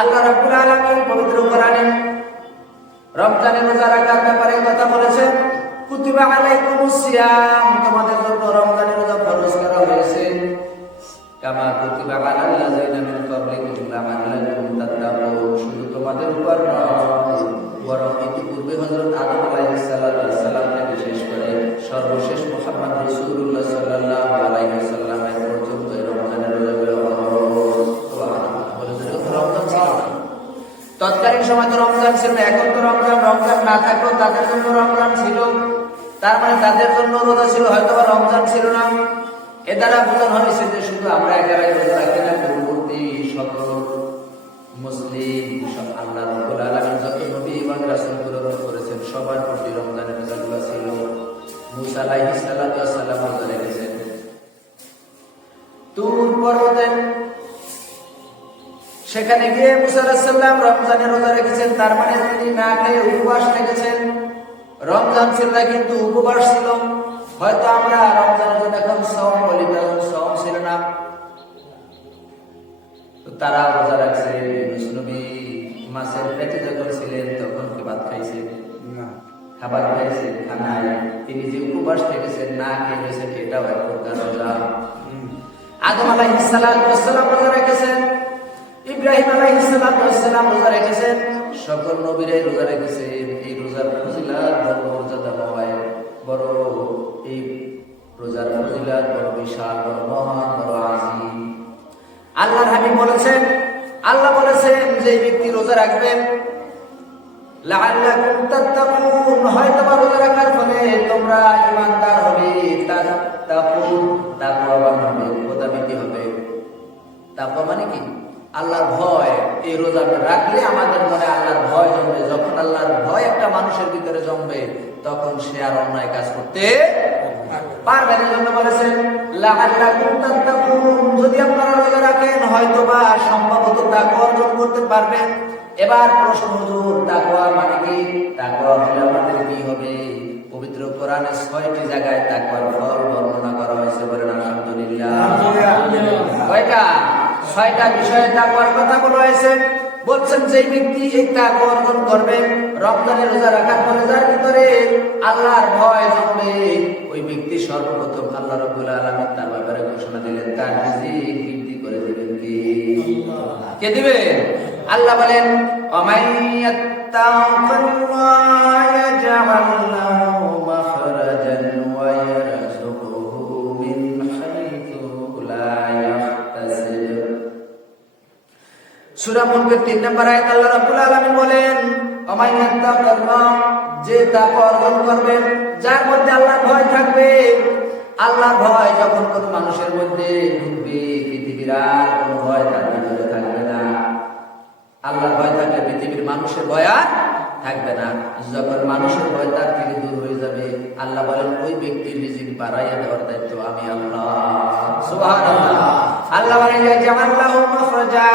আল্লাহ রাব্বুল আলামিন পবিত্র কোরআনে রমজানের রোজা রাখার ব্যাপারে কথা বলেছেন। কুতিবা আলাইকুমুস সিয়াম, তোমাদের রমজান না থাকলেও তাদের জন্য রমজান ছিল। তার মানে তাদের জন্য রোজা ছিল হয়তো বা রমজান ছিল না। এ দ্বারা বোঝানো হয়েছে যে শুধু আমরা একারাই রোজা রাখি না, পূর্ববর্তী সকল মুসলিম, সব আল্লাহ রব্বুল আলামিন যত নবী এবং রাসূল প্রেরণ করেছেন, সবার প্রতি রমজানের রোজাগুলো ছিল। মুসা আলাইহিস সালাতু ওয়াস সালাম রোজা রেখেছেন। তুর পর্বতে সেখানে গিয়ে মুসা সাল্লাম রমজানের রোজা রেখেছেন তার মানে তিনি না খেয়ে উপবাস রেখেছেন রমজান ছিল না কিন্তু উপবাস ছিল। হয়তো আমরা রমজানের জন্য এখন সম বলি সম ছিল না। তারা রোজা রাখছে নবী মাছের পেটে যখন ছিলেন তখন কি ভাত খাইছে? খাবার খাইছে খানায় তিনি যে উপবাস থেকেছেন না খেয়ে গেছেন এটাও এক প্রকার রোজা আদম আলাইহিস সালাম রোজা রেখেছেন। ইব্রাহিম আলাইহিস সালাম রোজা রেখেছেন? সকল নবীরাই রোজা রেখেছেন। এই রোজার ফজিলত বড় মর্যাদা হয় বড় এই রোজার ফজিলত বড় বিশাল, বড় মহান, বড় আজিম। আল্লাহর হাবিব বলেছেন, আল্লাহ বলেছেন যে ব্যক্তি রোজা রাখবেন। হয়তো রোজা তোমরা ঈমানদার হবে তাকওয়াবান হবে তাকওয়া মানে কি? আল্লাহর ভয় এই রোজা রাখলে আমাদের মনে আল্লাহর ভয় জমবে যখন আল্লাহর ভয় একটা মানুষের ভিতরে জমবে তখন সে আর অন্যায় কাজ করতে পারবে না জন্য বলেছেন যদি আপনারা রোজা রাখেন হয়তো বা সম্ভবত অর্জন করতে পারবেন। এবার প্রশ্ন হুজুর তাকওয়া মানে কি? তাকওয়া হলে আমাদের কি হবে? পবিত্র কোরআনে ছয়টি জায়গায় তাকওয়ার ফল বর্ণনা করা হয়েছে বলেন আলহামদুলিল্লাহ। কয়টা? ছয়টা বিষয়ে তাকওয়ার কথা বলা হয়েছে। বলছেন যে ব্যক্তি এই তাকওয়া অর্জন করবে রমজানের রোজা রাখার পরে যার ভিতরে আল্লাহর ভয় জমবে ওই ব্যক্তি সর্বপ্রথম আল্লাহ রাব্বুল আলামিন তার ব্যাপারে ঘোষণা দিলেন তার রিজিক বৃদ্ধি করে দিবেন কি? কে দিবে? আল্লাহ বলেন অমাইয়াত্তাকিল্লাহ ইয়াজআল মুলকের 3 নম্বর আয়াত আল্লাহ রাব্বুল আলামিন বলেন অমাইয়াত্তাকিল্লাহ যে অর্জন যার মধ্যে ভয় থাকবে ভয় যখন মানুষের মধ্যে ঢুকবে, পৃথিবীর আর ভয় তার ভিতরে থাকবে না। ভয় থাকলে পৃথিবীর মানুষের ভয় আর থাকবে না। যখন মানুষের ভয় তার থেকে দূর হয়ে যাবে, আল্লাহ বলেন, ওই ব্যক্তির রিজিক বাড়াইয়া দেওয়ার দায়িত্ব আমি আল্লাহ। সুবহানাল্লাহ। আল্লাহ বলেন জামাল্লাহু মাখরাজা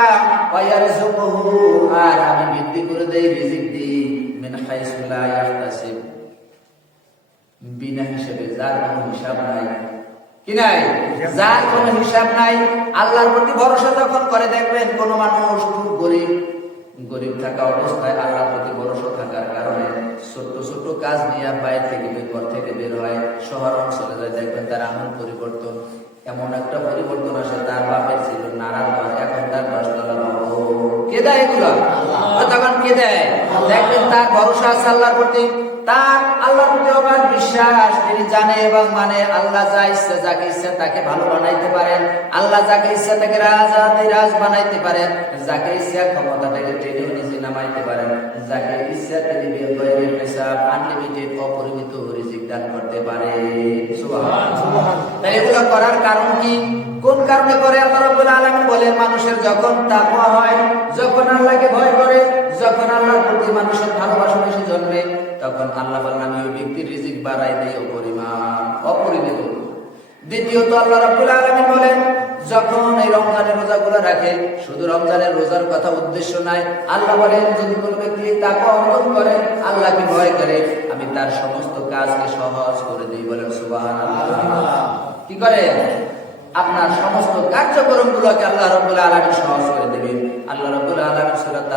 ওয়া ইয়ারযুকুহু আর আমি বৃদ্ধি করে দেই রিজিক দিই, মিন হাইসু লা ইয়াহতাসিব। বিনা হিসাবে যার কোনো হিসাব নাই। কি নাই? যার কোনো হিসাব নাই। আল্লাহর প্রতি ভরসা যখন করে, দেখবেন কোন মানুষ খুব গরিব। গরিব থাকা অবস্থায় আল্লাহর প্রতি ভরসা থাকার কারণে ছোট্ট ছোট্ট কাজ নিয়ে বাইরে থেকে বের, ঘর থেকে বের হয়, শহর অঞ্চলে যায়, দেখবেন তার আমল পরিবর্তন। এমন একটা পরিবর্তন আসে তার বাপের ছিল নারাজ ঘর এখন তার দশতলা ভবন কে দেয় এগুলো? তখন কে দেয়? দেখবেন তার ভরসা আছে আল্লাহর প্রতি। তার আল্লাহর প্রতি অগাধ বিশ্বাস। তিনি জানে এবং মানে আল্লাহ যা ইচ্ছা যাকে ইচ্ছা তাকে ভালো বানাইতে পারেন। আল্লাহ যাকে ইচ্ছা তাকে রাজা রাজ বানাইতে পারেন। যাকে ইচ্ছা ক্ষমতাটাকে টেনে নিচে নামাইতে পারেন। যাকে ইচ্ছা তিনি হিসাব আনলিমিটেড অপরিমিত দান করতে পারে। তাই এগুলো করার কারণ কি? কোন কারণে করে? আল্লাহ রাব্বুল আলামিন বলেন মানুষের যখন তাকওয়া হয় যখন আল্লাহকে ভয় করে যখন আল্লাহর প্রতি মানুষের ভালোবাসা বেশি জন্মে তখন আল্লাহ বলেন আমি ওই ব্যক্তির রিজিক বাড়াই দেই অপরিমাণ অপরিমিত। দ্বিতীয়ত আল্লাহ রাব্বুল আলামিন বলেন যখন এই রমজানের রোজাগুলো রাখে শুধু রমজানের রোজার কথা উদ্দেশ্য নাই আল্লাহ বলেন যদি কোনো ব্যক্তি তাকে অর্জন করে আল্লাহকে ভয় করে আমি তার সমস্ত কাজকে সহজ করে দিই বলেন সুবহানাল্লাহ। কি করে? আপনার সমস্ত কার্যক্রম গুলোকে আল্লাহ রব্বুল আলমী সহজ করে দেবেন। আল্লাহ রব্বুল আলমী সুরাত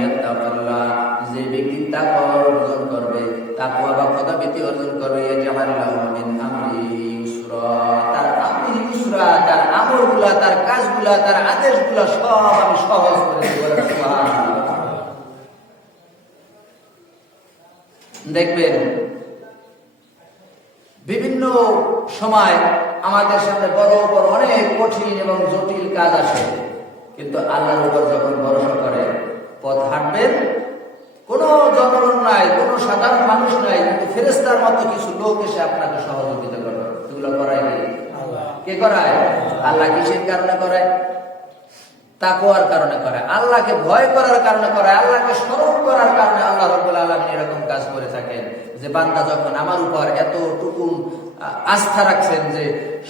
ইয়াত্তাকিল্লাহ যে ব্যক্তি অর্জন করবে বা অর্জন করবে তার ইউসরা, তার আমলগুলা, তার কাজগুলা, তার আদেশগুলা সব আমি সহজ করে দেব বলেন সুবহানাল্লাহ দেখবেন বিভিন্ন সময় আমাদের সামনে বড় বড় অনেক কঠিন এবং জটিল কাজ আসে। কিন্তু আল্লাহর উপর যখন ভরসা করে পথ হাঁটবেন কোনো জনগণ নাই কোনো সাধারণ মানুষ নাই কিন্তু ফেরেস্তার মতো কিছু লোক এসে আপনাকে সহযোগিতা করবে। এগুলো করায় কি? কে করায়? আল্লাহ কিসের কারণে করায়? তাকওয়ার কারণে করে। আল্লাহকে ভয় করার কারণে করে, আল্লাহকে স্মরণ করার কারণে আল্লাহ রাব্বুল আলামিন এরকম কাজ করে থাকেন যে, বান্দা যখন আমার উপর এতটুকু আস্থা রাখছেন যে,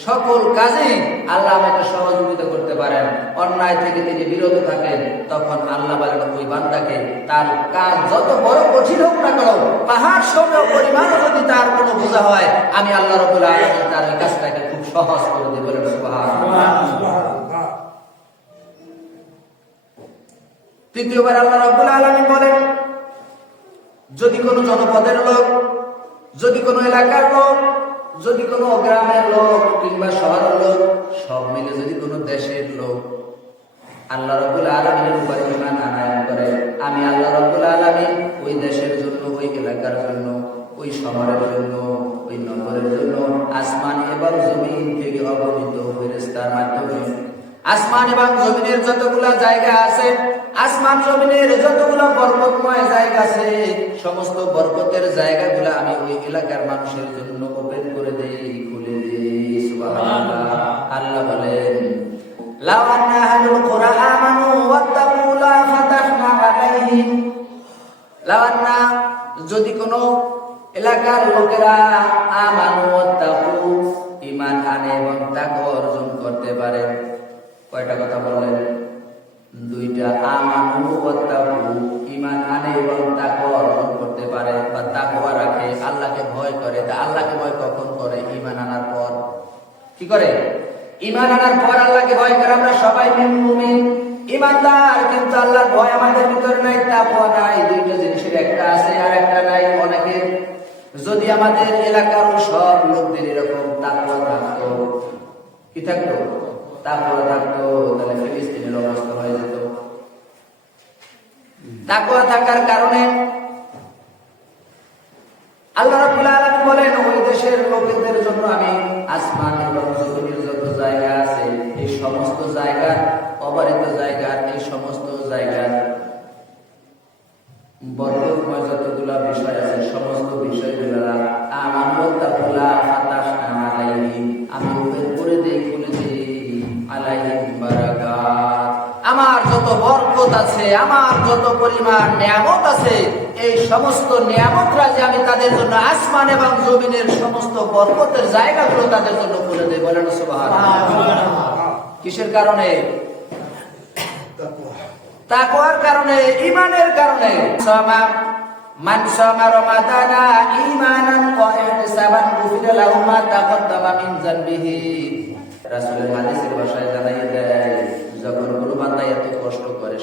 সকল কাজেই আল্লাহ আমাকে সহযোগিতা করতে পারেন, অন্যায় থেকে তিনি বিরত থাকেন, তখন আল্লাহ ওই বান্দাকে তার কাজ যত বড় কঠিন হোক না কেন, পাহাড় সম পরিমাণও যদি তার কোনো বোঝা হয়, আমি আল্লাহ রাব্বুল আলামিন তার ওই কাজটাকে খুব সহজ করে দিই বলেন সুবহানাল্লাহ। তৃতীয়বার আল্লাহ রাব্বুল আলামিন বলেন, যদি কোনো জনপদের লোক, যদি কোনো এলাকার লোক, যদি কোনো গ্রামের লোক কিংবা শহরের লোক, সব মিলে যদি কোনো দেশের লোক আল্লাহ রাব্বুল আলামিনের উপর ঈমান আনায়ন করে, আমি আল্লাহ রাব্বুল আলামিন ওই দেশের জন্য, ওই এলাকার জন্য, ওই শহরের জন্য, ওই নগরের জন্য, আসমান এবং জমিন থেকে অগণিত ফেরেশতার মাধ্যমে আসমান এবং জমিনের যতগুলা জায়গা আছে, আসমান, জমিনের যতগুলো বরকতময় জায়গা আছে, সমস্ত বরকতের জায়গাগুলো আমি ওই এলাকার মানুষের জন্য ওপেন করে দেই, খুলে দেই, সুবহানাল্লাহ। আল্লাহ বলেন আন্না আহলুল আমানু ওয়াত্তাকু লা ফাতাহনা আলাইহিম। আন্না, যদি কোনো এলাকার লোকেরা আমানু ওয়াত্তাকু, ঈমান আনে এবং তাকওয়া অর্জন করতে পারে। কয়টা কথা বললেন? দুইটা আমানু ঈমান আনে এবং তাকওয়া অর্জন করতে পারে বা তাকওয়া রাখে, আল্লাহকে ভয় করে। তা আল্লাহকে ভয় কখন করে? ঈমান আনার পর। কি করে? ঈমান আনার পর আল্লাহকে ভয় করে। আমরা সবাই মুমিন, ঈমানদার, কিন্তু আল্লাহর ভয় আমাদের ভিতরে নাই, তাকওয়া নাই। দুইটা জিনিসের একটা আছে আর একটা নাই অনেকের। যদি আমাদের এলাকার সব লোকদের এরকম তাকওয়া থাকতো, কি থাকতো? তাকওয়া থাকতো, তাহলে ফিলিস্তিনের অবস্থা হয়ে যেত। তাকুয়া থাকার কারণে আল্লাহ রাবুল আলামিন বলেন, ওই দেশের লোকেদের জন্য আমি আসমান পরিমাণ নিয়ামত আছে এই সমস্ত নিয়ামতরা যে আমি তাদের জন্য আসমান এবং জমিনের সমস্ত বরকতের জায়গাগুলো তাদের জন্য খুলে দেই বলেন কিসের কারণে? তাকওয়ার কারণে ঈমানের কারণে। মান সামা রমাদানা ঈমানান ওয়া ইহতিসাবান গুফিরা লাহু মা তাকদ্দামা মিন যানবিহি রাসূলের হাদিসের ভাষায় জানাইয়ে দেয় যখন কোনো বান্দা এত কষ্ট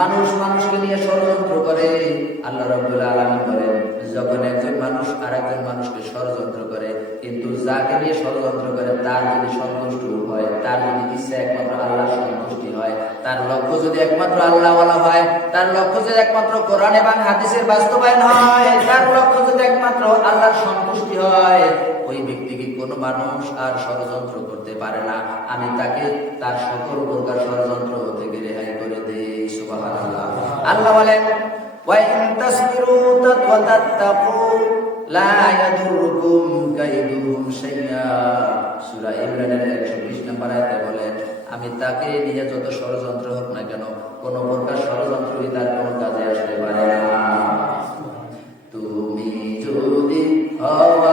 মানুষ মানুষকে নিয়ে ষড়যন্ত্র করে, আল্লাহ রাব্বুল আলামিন বলেন, যখন একজন মানুষ আর একজন মানুষকে ষড়যন্ত্র করে, কিন্তু যাকে নিয়ে ষড়যন্ত্র করে, তার যদি সন্তুষ্ট হয়, তার যদি ইচ্ছা একমাত্র আল্লাহর সন্তুষ্টি হয়, তার লক্ষ্য যদি একমাত্র আল্লাহ হয়, তার লক্ষ্য যদি একমাত্র কোরআন এবং হাদিসের বাস্তবায়ন হয়, তার লক্ষ্য যদি একমাত্র আল্লাহর সন্তুষ্টি হয়, ওই ব্যক্তিকে কোনো মানুষ আর ষড়যন্ত্র করতে পারে না? আমি তাকে তার সকল প্রকার ষড়যন্ত্র থেকে রেহাই করে দেই। আল্লাহ বলেন সূরা ইমরানের 120 নম্বর আয়াতে বলেন আমি তাকে নিয়ে যত ষড়যন্ত্র হোক না কেন, কোন প্রকার ষড়যন্ত্রই তার কোন কাজে আসতে পারে না। তুমি যদি হওয়া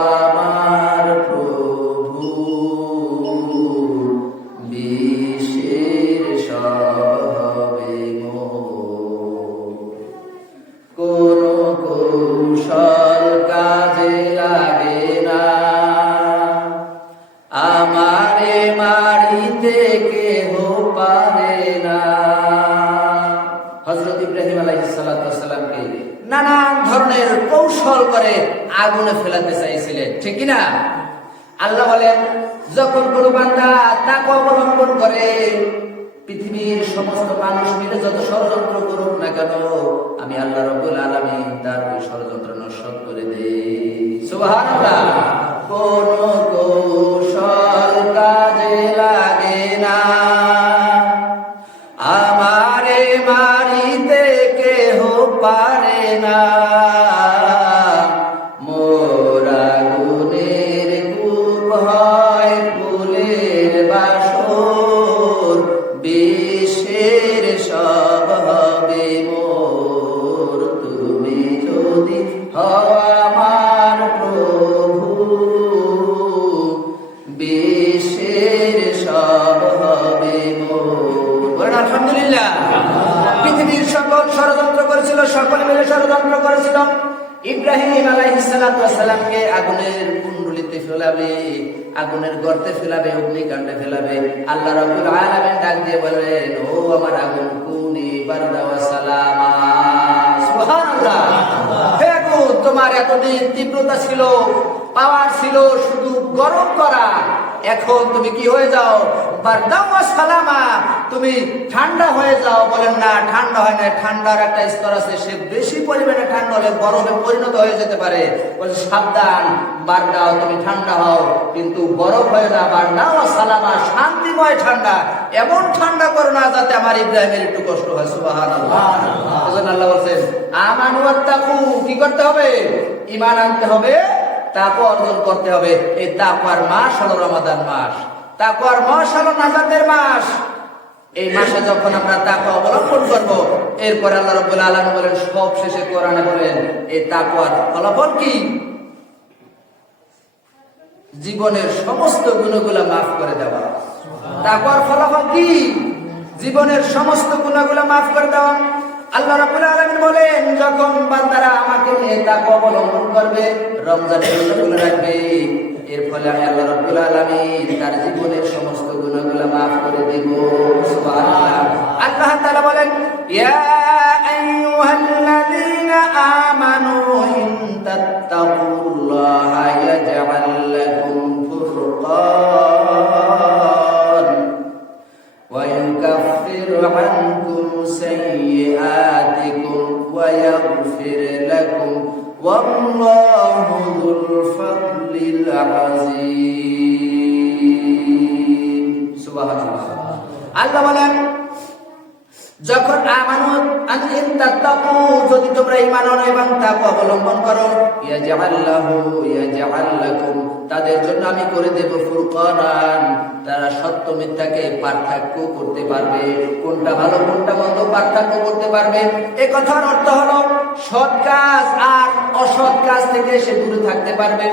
আমার প্রভু বিশ্বের সব হবে আলহামদুলিল্লাহ। পৃথিবীর সকল ষড়যন্ত্র করেছিল সকলে মিলে ষড়যন্ত্র করেছিল। ইব্রাহিম আলাইহিসসালামকে আগুনের কুণ্ডলিতে ফেলাবে আগুনের গর্তে ফেলাবে অগ্নিকাণ্ডে ফেলাবে। আল্লাহ রাব্বুল আলামিন ডাক দিয়ে বললেন ও আমার আগুন কুনি বারদা সালামা। সুবহানাল্লাহ। তোমার এতদিন তীব্রতা ছিল পাওয়ার ছিল শুধু গরম করা। এখন তুমি কি হয়ে যাও? সালামা। তুমি ঠান্ডা হয়ে যাও। বলেন না ঠান্ডা হয় না ঠান্ডার একটা স্তর আছে। সে বেশি পরিমাণে ঠান্ডা হলে বরফে পরিণত হয়ে যেতে পারে। বলে সাবধান বারদাও তুমি ঠান্ডা হও। কিন্তু বরফ হয়ে না। বারদাও সালামা শান্তিময় ঠান্ডা। এমন ঠান্ডা করো না যাতে আমার ইব্রাহিমের একটু কষ্ট হয়। সুবাহান আল্লাহ বলছেন আমানু আত্তাকু কি করতে হবে? ইমান আনতে হবে তাকু অর্জন করতে হবে। এই তাকুয়ার মাস হলো রমাদান মাস। তাকুয়ার মাস হলো নাজাতের মাস। এই মাসে যখন আমরা তাকু অবলম্বন করব, এরপরে আল্লাহ রাব্বুল আলামিন বলেন, সব শেষে কোরআনে বলেন এই তাকুয়ার ফলাফল কি? জীবনের সমস্ত গুণগুলো মাফ করে দেওয়া। তাকুয়ার ফলাফল কি? জীবনের সমস্ত গুণাগুলো মাফ করে দেওয়া। আল্লাহ রাব্বুল আলামিন বলেন, যখন বান্দারা আমাকে তাকওয়া অবলম্বন করবে, রমজানের রোজাগুলো রাখবে, এর ফলে আমি আল্লাহ রাব্বুল আলামিন তার জীবনের সমস্ত গুনাহগুলো maaf করে দেব। সুবহানাল্লাহ। আল্লাহ তাআলা বলেন, ইয়া বলেন, যখন আমানত আনইন তাত্তাকু যদি তোমরা ঈমান আনো এবং তাকওয়া অবলম্বন করো ইয়াজআল্লাহু ইয়াজআল লাকুম তাদের জন্য আমি করে দেব ফুরকানান। তারা সত্য মিথ্যাকে পার্থক্য করতে পারবে। কোনটা ভালো, কোনটা মন্দ পার্থক্য করতে পারবে? এ কথার অর্থ হলো, সৎ কাজ আর অসৎ কাজ থেকে সে দূরে থাকতে পারবে।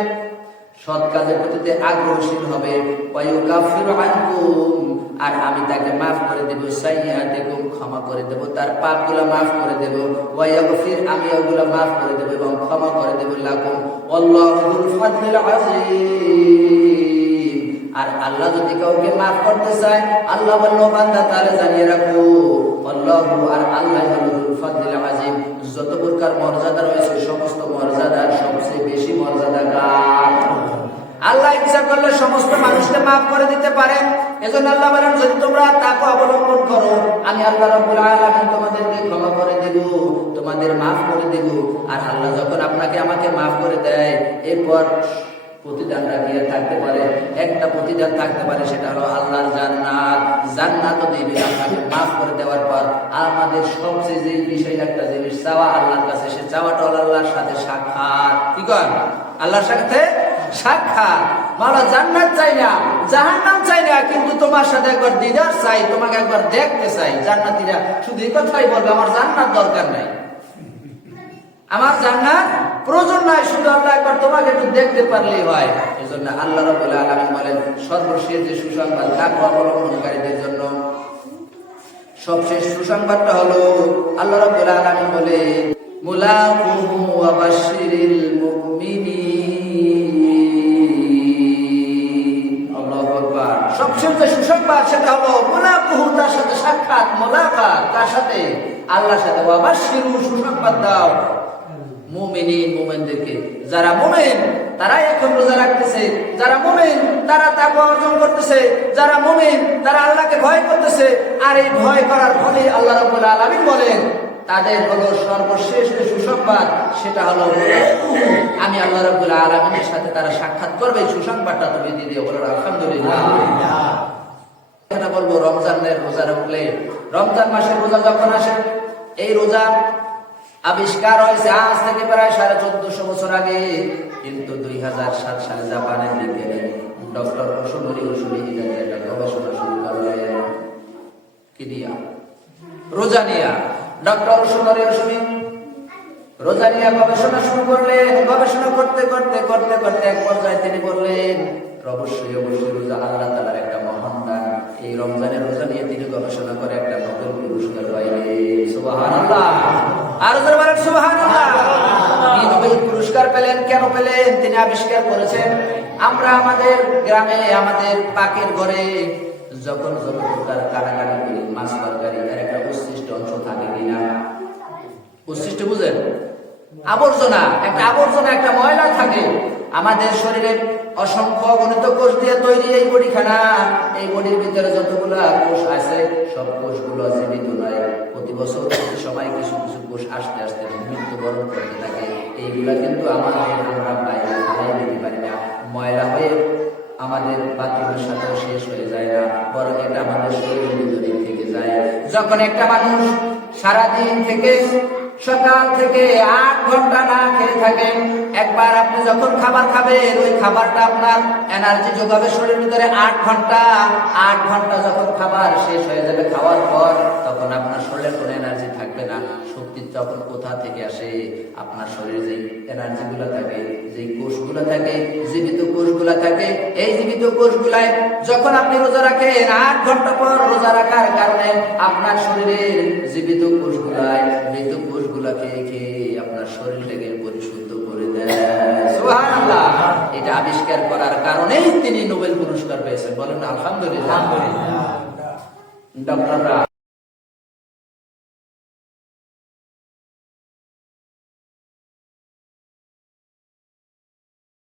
সৎ কাজের প্রতি আগ্রহশীল হবে। ওয়ায়ুকাফিরু আনকুম আর আমি তাকে মাফ করে দেব, সাইয়াতিকুম ক্ষমা করে দেব, তার পাপগুলো মাফ করে দেব ওয়ায়াগফির আমি ওগুলো মাফ করে দেব এবং ক্ষমা করে দেব লাকুম। আল্লাহুল ফাদলিল আযীম। আর আল্লাহ যদি কাউকে মাফ করতে চায়, আল্লাহ বলল, বান্দা, তাহলে জানিয়ে রাখো আল্লাহু আর আল্লাহ হলুল ফাদলিল আযীম। যত প্রকার মর্যাদা রয়েছে, সমস্ত মর্যাদার সবচেয়ে বেশি মর্যাদা কার আল্লাহ ইচ্ছা করলে সমস্ত মানুষকে মাফ করে দিতে পারেন এজন্য আল্লাহ বলেন, যদি তোমরা তাকে অবলম্বন করো, আমি আল্লাহ রাব্বুল আলামিন তোমাদেরকে ক্ষমা করে দেব, তোমাদের মাফ করে দেব। আর আল্লাহ যখন আপনাকে আমাকে মাফ করে দেয়, এরপর প্রতিদানটা দিয়ে থাকতে পারে। একটা প্রতিদান থাকতে পারে, সেটা হলো আল্লাহর জান্নাত। জান্নাত দেবে আপনাকে মাফ করে দেওয়ার পর। আমাদের সবচেয়ে যে বিষয় একটা জিনিস, চাওয়া আল্লাহর কাছে, সে চাওয়াটা হলো আল্লাহর সাথে সাক্ষাৎ। কি কর আল্লাহর সাথে সাক্ষাৎ। মারা জান্নাত চাই না চাই না, কিন্তু তোমার সাথে একবার দিদার চাই, তোমাকে একবার দেখতে চাই। জান্নাতীরা শুধু এই কথাই বলবে, আমার জান্নাত দরকার নাই। আমার জান্নাত প্রয়োজন নাই, শুধু আল্লাহ একবার তোমাকে একটু দেখতে পারলেই হয়। এই জন্য আল্লাহ রাব্বুল আলামিন বলেন, সর্বশেষ যে সুসংবাদ অবলম্বনকারীদের জন্য, সবশেষ সুসংবাদটা হলো, আল্লাহ রাব্বুল আলামিন বলে মুলাকুহু তার সাথে সাক্ষাৎ তার সাথে। আল্লাহর সাথে ওয়াবাশশিরু, সুসংবাদ দাও। যারা মুমিন এখন রোজা রাখতেছে। যারা মুমিন, তারা তাকওয়া অর্জন করতেছে। যারা মুমিন, তারা আল্লাহকে ভয় করতেছে। আর এই ভয় করার ফলে আল্লাহ আলামিন বলেন, তাদের হলো সর্বশেষ যে সুসংবাদ, সেটা হলো আমি আল্লাহ রাব্বুল আলামিনের সাথে তারা সাক্ষাৎ করবে সুসংবাদটা তুমি দিয়ে দিও বলো, আলহামদুলিল্লাহ। কথা বলব, রমজানের রোজা রাখলে রমজান মাসের রোজা যখন আসে, এই রোজা আবিষ্কার হয়েছে আজ থেকে প্রায় সাড়ে চোদ্দশো বছর আগে। কিন্তু দুই হাজার সাত সালে জাপানের বিজ্ঞানী ডক্টর ওসুমরি ওসুরি একটা গবেষণা শুরু করলেন। কি দিয়া? রোজা নিয়া। ডক্টর রোজা গবেষণা শুরু করলেন। গবেষণা করতে করতে করতে করতে এক পর্যায়ে তিনি বললেন অবশ্যই অবশ্যই রোজা আল্লাহ এই রমজানের রোজা নিয়ে তিনি গবেষণা করে একটা নোবেল পুরস্কার সুবহানাল্লাহ। আর পুরস্কার পেলেন, কেন পেলেন? তিনি আবিষ্কার করেছেন, আমরা আমাদের গ্রামে, আমাদের পাকের ঘরে যখন যখন তার করি মাছ তরকারি, এর একটা উচ্ছিষ্ট অংশ থাকে কিনা? উচ্ছিষ্ট বুঝেন? আবর্জনা, একটা আবর্জনা, একটা ময়লা থাকে। আমাদের শরীরে অসংখ্য গণিত কোষ দিয়ে তৈরি এই বডিখানা। এই বডির ভিতরে যতগুলা কোষ আছে, সব কোষগুলো জীবিত নয়। প্রতি বছর প্রতি সময় কিছু কিছু কোষ আসতে আসতে মৃত্যুবরণ করতে থাকে। এইগুলা কিন্তু আমাদের আমরা বাইরে ফেলাই দিতে পারি না। ময়লা হয়ে আমাদের বাথরুমের সাথে শেষ হয়ে যায় না। বরং এটা আমাদের শরীরের ভিতরে থেকে যায়। যখন একটা মানুষ সারাদিন থেকে সকাল থেকে আট ঘণ্টা না খেয়ে থাকেন। একবার আপনি যখন খাবার খাবেন, ওই খাবারটা আপনার এনার্জি যোগাবে শরীরের ভিতরে আট ঘণ্টা। আট ঘণ্টা যখন খাবার শেষ হয়ে যাবে খাওয়ার পর, তখন আপনার শরীরের কোনো এনার্জি তখন কোথা থেকে আসে আপনার শরীরে যে এনার্জি গুলো থাকে যে কোষগুলো থাকে জীবিত কোষগুলো থাকে এই জীবিত কোষগুলাই যখন আপনি রোজা রাখেন আট ঘণ্টা পর রোজা রাখার কারণে আপনার শরীরের জীবিত কোষগুলাই মৃত কোষগুলা খেয়ে খেয়ে আপনার শরীরটাকে পরিশুদ্ধ করে দেয়। এটা আবিষ্কার করার কারণেই তিনি নোবেল পুরস্কার পেয়েছেন। বলেন আলহামদুলিল্লাহ। ডক্টররা